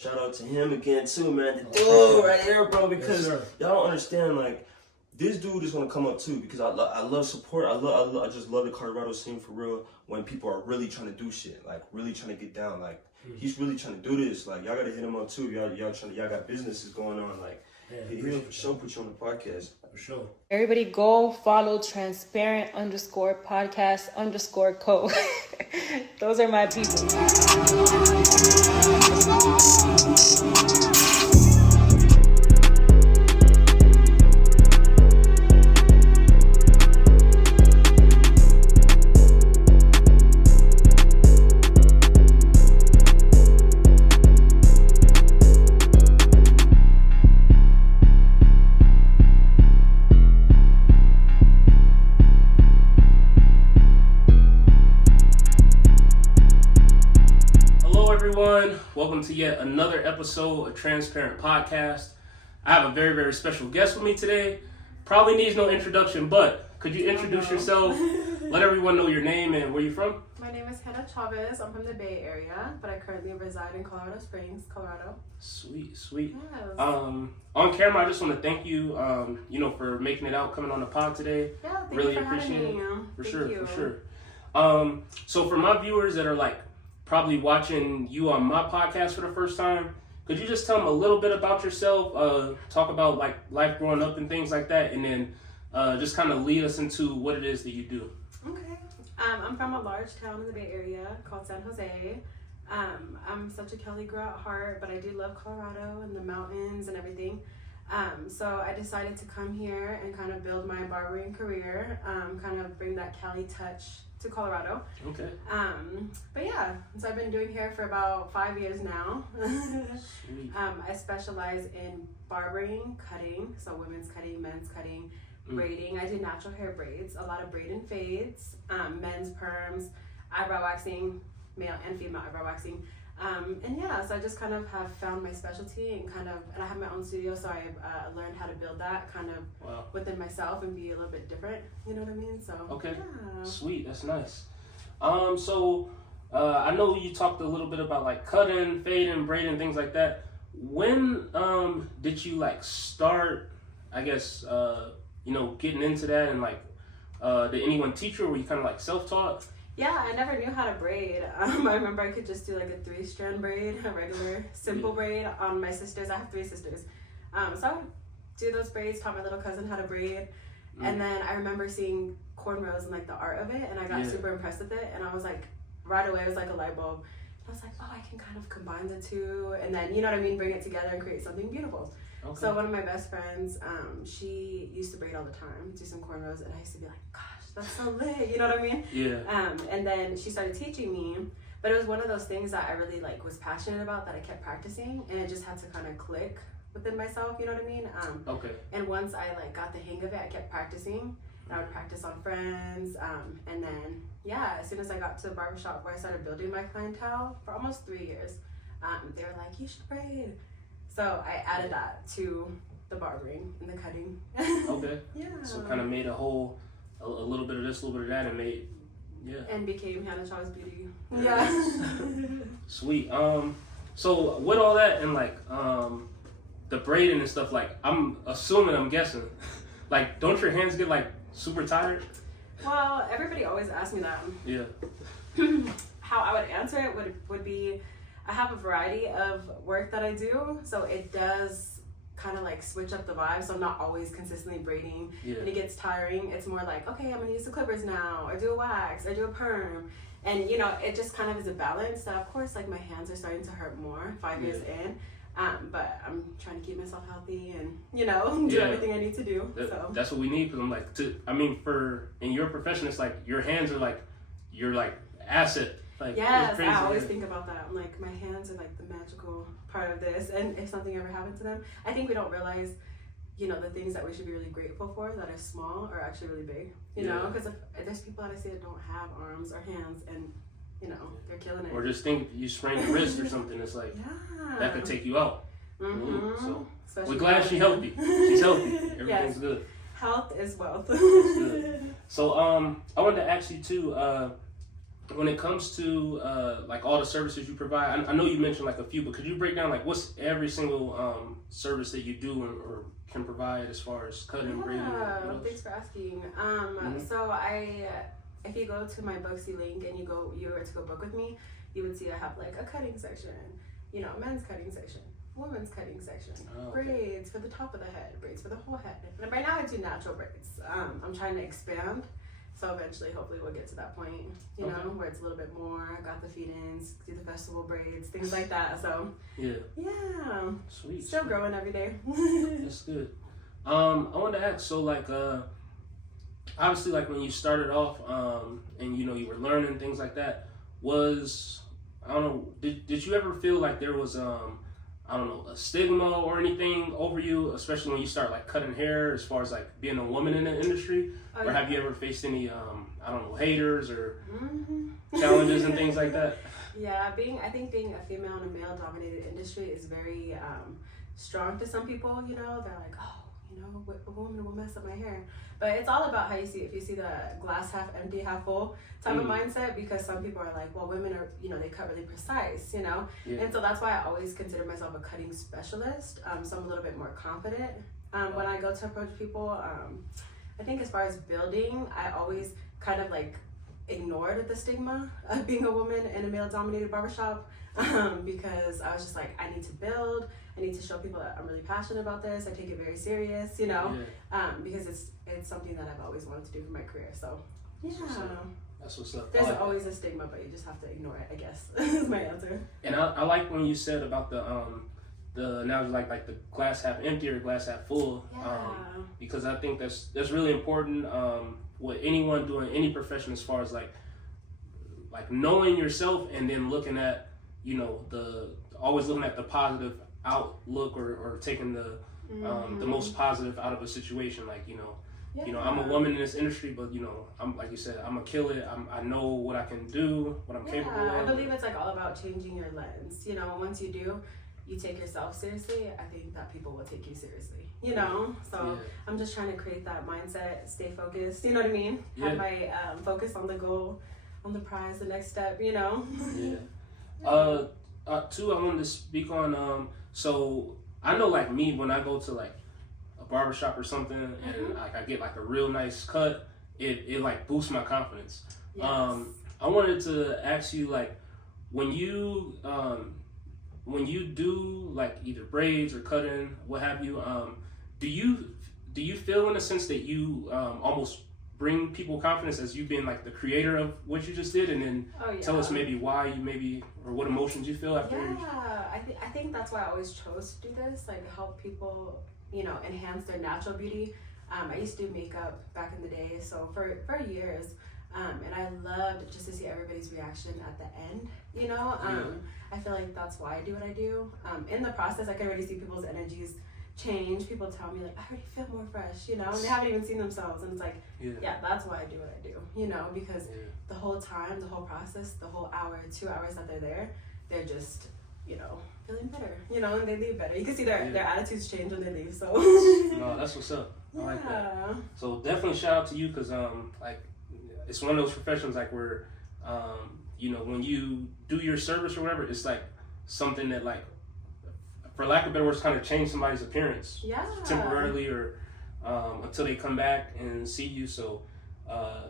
Shout out to him again too, man. The dude right here, bro, because y'all don't understand, like, this dude is gonna come up too, because I love support. I just love the Colorado scene for real. When people are really trying to do shit, like really trying to get down, like he's really trying to do this. Like y'all gotta hit him up too. Y'all got businesses going on. Like he'll for sure put you on the podcast for sure. Everybody go follow transparent_podcast_co. Those are my people. Welcome to yet another episode of Transparent Podcast. I have a very, very special guest with me today. Probably needs no introduction, but could you introduce yourself? Let everyone know your name and where you're from. My name is Hannah Chavez. I'm from the Bay Area, but I currently reside in Colorado Springs, Colorado. Sweet. Yes. On camera, I just want to thank you, for making it out, coming on the pod today. Yeah, thank really you for appreciate having me. For Thank you. sure. So for my viewers that are like probably watching you on my podcast for the first time, could you just tell them a little bit about yourself, talk about like life growing up and things like that, and then just kind of lead us into what it is that you do? Okay. I'm from a large town in the Bay Area called San Jose. I'm such a Cali girl at heart, but I do love Colorado and the mountains and everything. So I decided to come here and kind of build my barbering career, kind of bring that Cali touch to Colorado. Okay. But yeah, so I've been doing hair for about 5 years now. Sweet. I specialize in barbering, cutting, so women's cutting, men's cutting, braiding. I do natural hair braids, a lot of braid and fades, men's perms, eyebrow waxing, male and female eyebrow waxing. And yeah, so I just kind of have found my specialty and I have my own studio, so I learned how to build that kind of within myself and be a little bit different, you know what I mean? So okay, yeah. Sweet, that's nice. So I know you talked a little bit about like cutting, fading, braiding, things like that. When did you like start, I guess, getting into that, and like did anyone teach you, or were you kind of like self-taught? Yeah, I never knew how to braid. I remember I could just do like a 3-strand braid, a regular, simple braid on my sisters. I have 3 sisters. So I would do those braids, taught my little cousin how to braid. And then I remember seeing cornrows and like the art of it, and I got super impressed with it. And I was like, right away, it was like a light bulb. I was like, oh, I can kind of combine the two. And then, you know what I mean, bring it together and create something beautiful. Okay. So one of my best friends, she used to braid all the time, do some cornrows. And I used to be like, gosh, that's so lit, you know what I mean? Yeah. And then she started teaching me, but it was one of those things that I really like was passionate about, that I kept practicing, and it just had to kind of click within myself, you know what I mean? Okay. And once I like got the hang of it, I kept practicing. And I would practice on friends, and then as soon as I got to the barbershop where I started building my clientele for almost 3 years, they were like, you should braid. So I added that to the barbering and the cutting. Okay. Yeah. So kind of made a little bit of this, a little bit of that, and made, and became Hannah Chavez Beauty. Yeah. Sweet. So with all that and like the braiding and stuff, like I'm guessing, like don't your hands get like super tired? Well, everybody always asks me that. Yeah. How I would answer it would be, I have a variety of work that I do, so it does kind of like switch up the vibe, so I'm not always consistently braiding, and it gets tiring. It's more like, okay, I'm gonna use the clippers now, or do a wax, or do a perm, and it just kind of is a balance. So of course, like my hands are starting to hurt more 5 years in, but I'm trying to keep myself healthy and do everything I need to do. That's what we need, because I'm like, in your profession, it's like your hands are like your like asset. Like, yes, I always think about that. I'm like, my hands are like the magical part of this, and if something ever happened to them, I think we don't realize, the things that we should be really grateful for that are small are actually really big, you know, because if there's people that I see that don't have arms or hands, and they're killing it. Or just think you sprain your wrist or something, it's like, that could take you out. So we're glad she's healthy. She's healthy. Everything's good. Health is wealth. Good. So I wanted to ask you too, when it comes to like all the services you provide, I know you mentioned like a few, but could you break down like what's every single service that you do or can provide as far as cutting, braiding? Yeah, thanks for asking. So if you go to my Booksy link and you were to go book with me, you would see I have like a cutting section, men's cutting section, women's cutting section, braids for the top of the head, braids for the whole head. And right now I do natural braids. I'm trying to expand. So eventually, hopefully, we'll get to that point, where it's a little bit more. I got the feed-ins, do the festival braids, things like that. So yeah, sweet. Still growing every day. That's good. I wanted to ask, so like, obviously, like when you started off, and you were learning things like that, I don't know, did you ever feel like there was I don't know, a stigma or anything over you, especially when you start like cutting hair, as far as like being a woman in the industry? Or have you ever faced any, I don't know, haters or challenges and things like that? Yeah, I think being a female in a male-dominated industry is very strong to some people. They're like, a woman will mess up my hair. But it's all about how you see it. If you see the glass half empty, half full type of mindset, because some people are like, well, women are, they cut really precise, Yeah. And so that's why I always consider myself a cutting specialist. So I'm a little bit more confident. When I go to approach people, I think as far as building, I always kind of like ignored the stigma of being a woman in a male-dominated barbershop, because I was just like, I need to build. I need to show people that I'm really passionate about this. I take it very serious, because it's something that I've always wanted to do for my career. So, yeah. That's what's up. There's always a stigma, but you just have to ignore it, I guess, is my answer. And I like when you said about the analogy like the glass half empty or glass half full, because I think that's really important with anyone doing any profession, as far as like knowing yourself and then looking at always looking at the positive outlook or taking the most positive out of a situation. Like I'm a woman in this industry, but I'm, like you said, I'm gonna kill it. I know what I can do, what I'm capable of. I believe it's like all about changing your lens. Once you do, you take yourself seriously, I think that people will take you seriously. So I'm just trying to create that mindset, stay focused. You know what I mean? Have my focus on the goal, on the prize, the next step. Yeah. Two, I wanted to speak on. So I know, like me, when I go to like a barbershop or something, and like I get like a real nice cut, it like boosts my confidence. Yes. I wanted to ask you, like, when you do like either braids or cutting, what have you, do you feel in a sense that you almost bring people confidence as you being like the creator of what you just did, and then tell us maybe why you maybe, or what emotions you feel after? I think that's why I always chose to do this, like help people, enhance their natural beauty. I used to do makeup back in the day, so for years, and I loved just to see everybody's reaction at the end, I feel like that's why I do what I do. In the process, I can already see people's energies change. People tell me like, I already feel more fresh, and they haven't even seen themselves, and it's like, that's why I do what I do, because the whole time, the whole process, the whole hour, 2 hours that they're there, they're just, feeling better, and they leave better. You can see their attitudes change when they leave, so. No, that's what's up. I like that. So definitely shout out to you, because like, it's one of those professions like where, when you do your service or whatever, it's like something that, like, for lack of better words, kind of change somebody's appearance temporarily, or until they come back and see you. So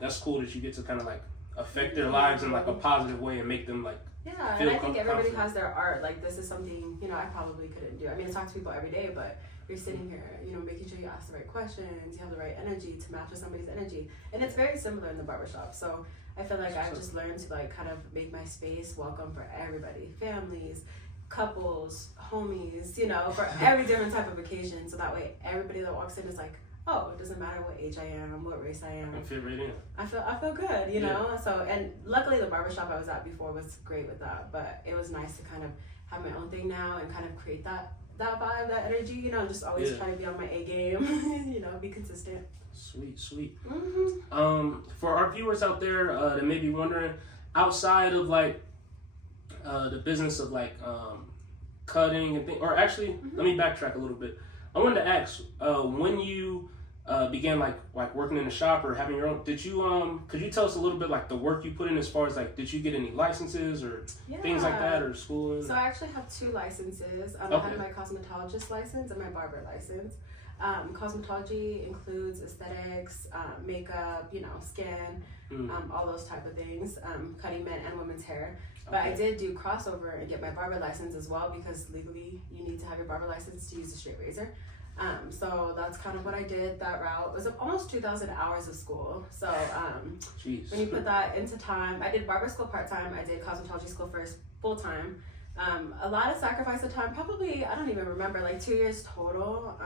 that's cool that you get to kind of like affect their lives in like a positive way and make them like and I think everybody has their art. Like, this is something I probably couldn't do. I mean, I talk to people every day, but you're sitting here, making sure you ask the right questions, you have the right energy to match with somebody's energy, and it's very similar in the barbershop. So I feel like I've just learned to like kind of make my space welcome for everybody, families, couples, homies, for every different type of occasion. So that way everybody that walks in is like, oh, it doesn't matter what age I am, what race I am. I fit right in. I feel good, you know? So, and luckily the barbershop I was at before was great with that, but it was nice to kind of have my own thing now and kind of create that vibe, that energy, and just always try to be on my A game, be consistent. Sweet. For our viewers out there that may be wondering, outside of like the business of like cutting and things, or actually, let me backtrack a little bit. I wanted to ask, when you began like working in the shop or having your own, did you could you tell us a little bit like the work you put in as far as like did you get any licenses or things like that or schooling? So I actually have 2 licenses. I have my cosmetologist license and my barber license. Cosmetology includes aesthetics, makeup, skin, all those type of things, cutting men and women's hair. But I did do crossover and get my barber license as well because legally you need to have your barber license to use a straight razor. So that's kind of what I did, that route. It was almost 2,000 hours of school. So when you put that into time, I did barber school part-time, I did cosmetology school first full-time. A lot of sacrifice of time, probably, I don't even remember, like 2 years total.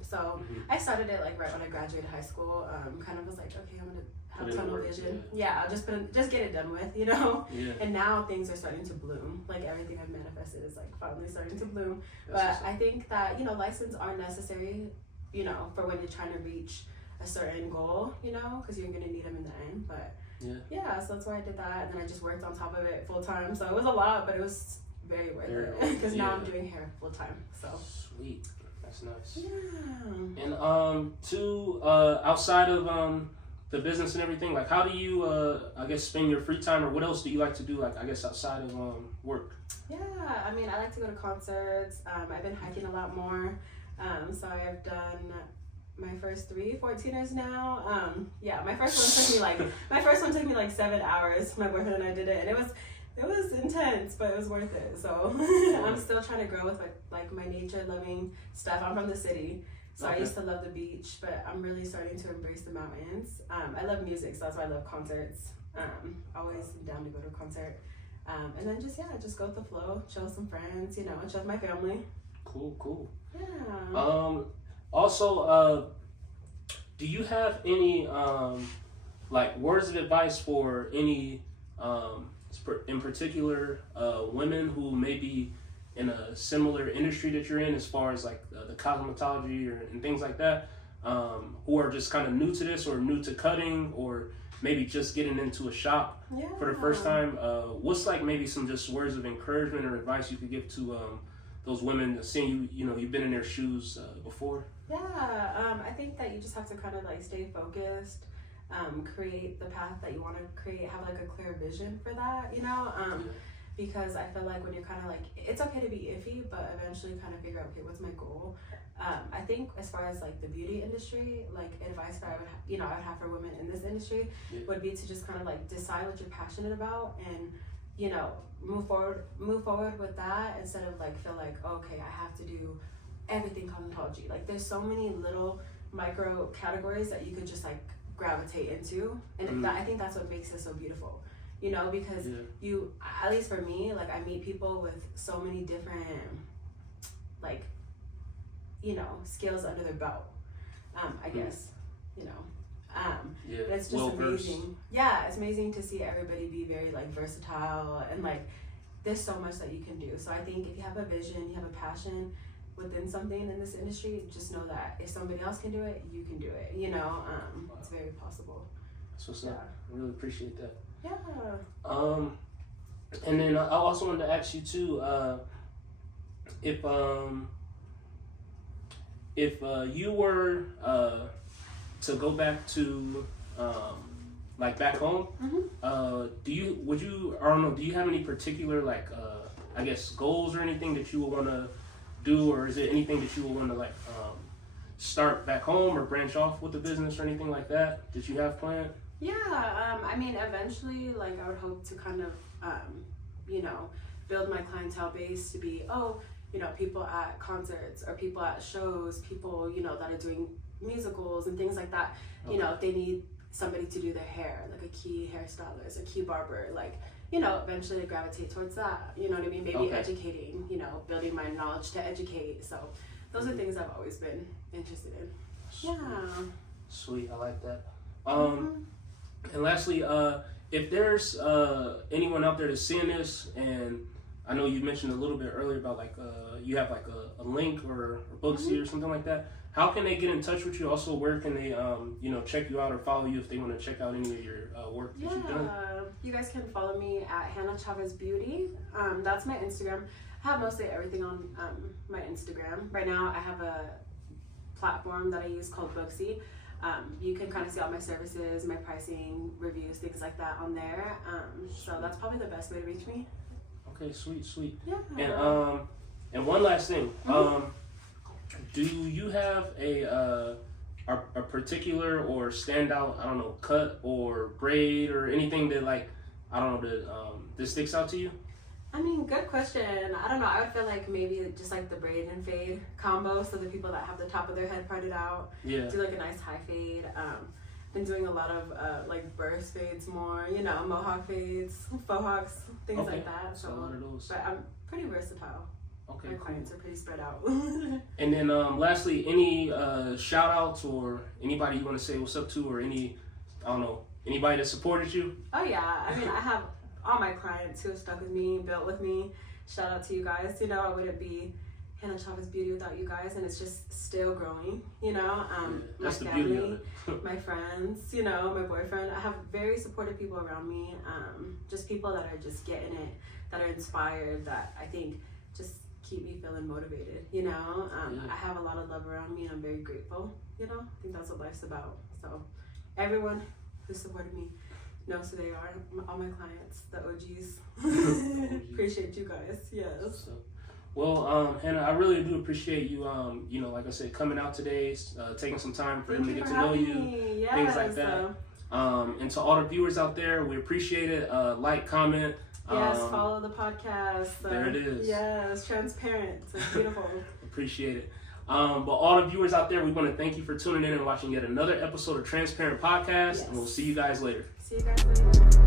So I started it like right when I graduated high school. Kind of was like, okay, I'm gonna have tunnel vision. Yeah, I'll just get it done with, Yeah. And now things are starting to bloom. Like everything I've manifested is like finally starting to bloom. But I think that licenses are necessary, for when you're trying to reach a certain goal, because you're gonna need them in the end. But so that's why I did that, and then I just worked on top of it full time. So it was a lot, but it was very worth it because now I'm doing hair full time. So sweet, that's nice. Yeah. And outside of the business and everything, like how do you I guess spend your free time, or what else do you like to do, like I guess outside of work? Yeah, I mean, I like to go to concerts. I've been hiking a lot more. So I've done my first 3 14ers now. My first one took me like 7 hours. My boyfriend and I did it, and it was intense, but it was worth it. So I'm still trying to grow with like my nature loving stuff. I'm from the city, so I used to love the beach, but I'm really starting to embrace the mountains. I love music, so that's why I love concerts. Always down to go to a concert. And then just go with the flow, chill with some friends, and chill with my family. Cool. Yeah. Also, do you have any like words of advice for any in particular women who may be in a similar industry that you're in, as far as like the cosmetology and things like that, who are just kind of new to this or new to cutting, or maybe just getting into a shop for the first time? What's like maybe some just words of encouragement or advice you could give to those women, seeing you've been in their shoes before? I think that you just have to kind of like stay focused, create the path that you want to create, have like a clear vision for that, because I feel like when you're kind of like, it's okay to be iffy, but eventually kind of figure out, okay, what's my goal? I think as far as like the beauty industry, like advice that I would have for women in this industry would be to just kind of like decide what you're passionate about and move forward with that, instead of like feel like, okay, I have to do everything cosmetology. Like there's so many little micro categories that you could just like gravitate into, and I think that's what makes it so beautiful, because you, at least for me, like I meet people with so many different like skills under their belt, I guess, but it's just amazing. It's amazing to see everybody be very like versatile, and like there's so much that you can do. So I think if you have a vision, you have a passion within something in this industry, just know that if somebody else can do it, you can do it. It's very possible. That's what's up. I really appreciate that. Yeah. And then I also wanted to ask you too, if you were to go back to like back home, do you have any particular like I guess goals or anything that you would want to do, or is it anything that you would want to like start back home or branch off with the business or anything like that that you have planned? I mean, eventually, like I would hope to kind of build my clientele base to be people at concerts or people at shows, people that are doing musicals and things like that. If they need somebody to do their hair, like a key hairstylist, a key barber, like eventually to gravitate towards that. You know what I mean? Maybe educating, building my knowledge to educate. So those are things I've always been interested in. Sweet, I like that. And lastly, if there's anyone out there that's seeing this, and I know you mentioned a little bit earlier about like you have like a link or Booksy or something like that. How can they get in touch with you? Also, where can they check you out or follow you if they want to check out any of your work that you've done? You guys can follow me at Hannah Chavez Beauty. That's my Instagram. I have mostly everything on my Instagram. Right now, I have a platform that I use called Booksy. You can kind of see all my services, my pricing, reviews, things like that on there. So that's probably the best way to reach me. Okay, sweet. Yeah. And one last thing. Do you have a particular or standout, I don't know, cut or braid or anything that like, I don't know, that sticks out to you? I mean, good question. I don't know. I would feel like maybe just like the braid and fade combo. So the people that have the top of their head parted out, Yeah. do like a nice high fade. Been doing a lot of like burst fades more, you know, mohawk fades, faux hawks, things Okay. like that. So, a lot of those. but I'm pretty versatile. Okay, My cool. clients are pretty spread out. And then lastly, any shout outs or anybody you want to say what's up to, or any, I don't know, anybody that supported you? Oh yeah, I mean, I have all my clients who have stuck with me, built with me. Shout out to you guys. You know, I wouldn't be Hannah Chavez Beauty without you guys, and it's just still growing. You know, my That's the beauty of family, my friends, you know, my boyfriend. I have very supportive people around me. Just people that are just getting it, that are inspired, that I think just keep me feeling motivated. You know, I have a lot of love around me, and I'm very grateful. You know, I think that's what life's about. So, everyone who supported me knows who they are. All my clients, the OGs. Appreciate you guys. Yes. Well, Hannah, I really do appreciate you. You know, like I said, coming out today, taking some time for them to get to know you, yes, things like that. And to all the viewers out there, we appreciate it. Like, comment. Yes, follow the podcast. There it is. Yes, transparent. It's beautiful. Appreciate it. But all the viewers out there, we want to thank you for tuning in and watching yet another episode of Transparent Podcast. Yes. And we'll see you guys later. See you guys later.